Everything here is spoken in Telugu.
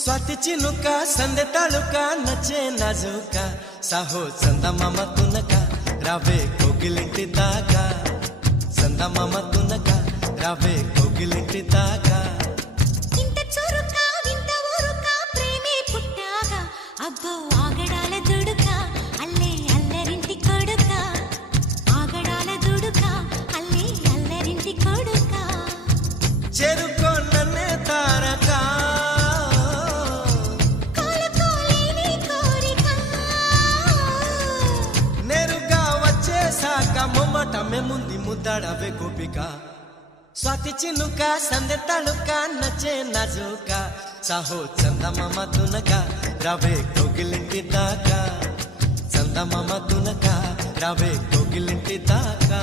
स्वाती चिनुका संदे तालुका नचे नाजुका साहो चंदमाम तुनका रावे कोगिलिंटी दागा चंदमाम तुनका रावे कोगिलिंटी दागा इंत चुरुका विंत ऊरुका प्रेमे पुट्टागा अब्बो आगडाల దుడుకా అల్లే అల్లరింటి కొడుకా ఆగడాల దుడుకా అల్లే అల్లరింటి కొడుకా చెరుకో నన్నే తారకా మొమ్మటమే ముందు ముద్దాడవే గోపిక స్వాతి చినుక సందె తళుక నచ్చే నాజుక సాహో చందమామ తునక రావే కోగిలింటి దాకా చందమామ తునక రావే కోగిలింటి దాకా